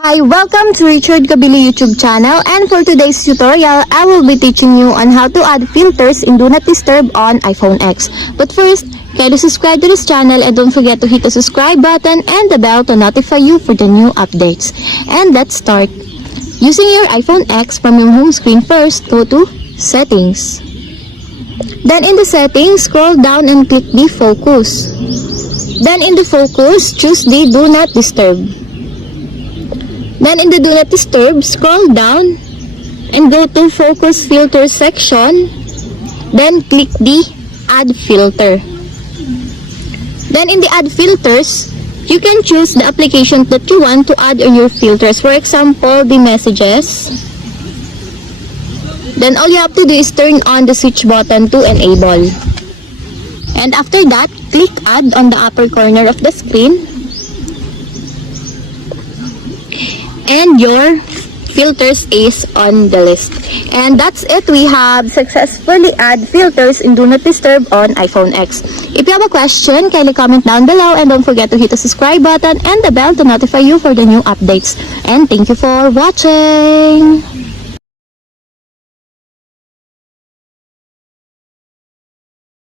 Hi, welcome to Richard Cabile YouTube channel, and for today's tutorial, I will be teaching you on how to add filters in Do Not Disturb on iPhone X. But first, kindly subscribe to this channel and don't forget to hit the subscribe button and the bell to notify you for the new updates. And let's start. Using your iPhone X from your home screen, first go to Settings. Then in the settings, scroll down and click the Focus. Then in the Focus, choose the Do Not Disturb. Then in the Do Not Disturb, scroll down and go to Focus Filter section. Then click the Add Filter. Then in the Add Filters, you can choose the application that you want to add on your filters. For example, the messages. Then all you have to do is turn on the switch button to enable. And after that, click Add on the upper corner of the screen. And your filters is on the list. And that's it. We have successfully add filters in Do Not Disturb on iPhone X. If you have a question, kindly comment down below and don't forget to hit the subscribe button and the bell to notify you for the new updates. And thank you for watching!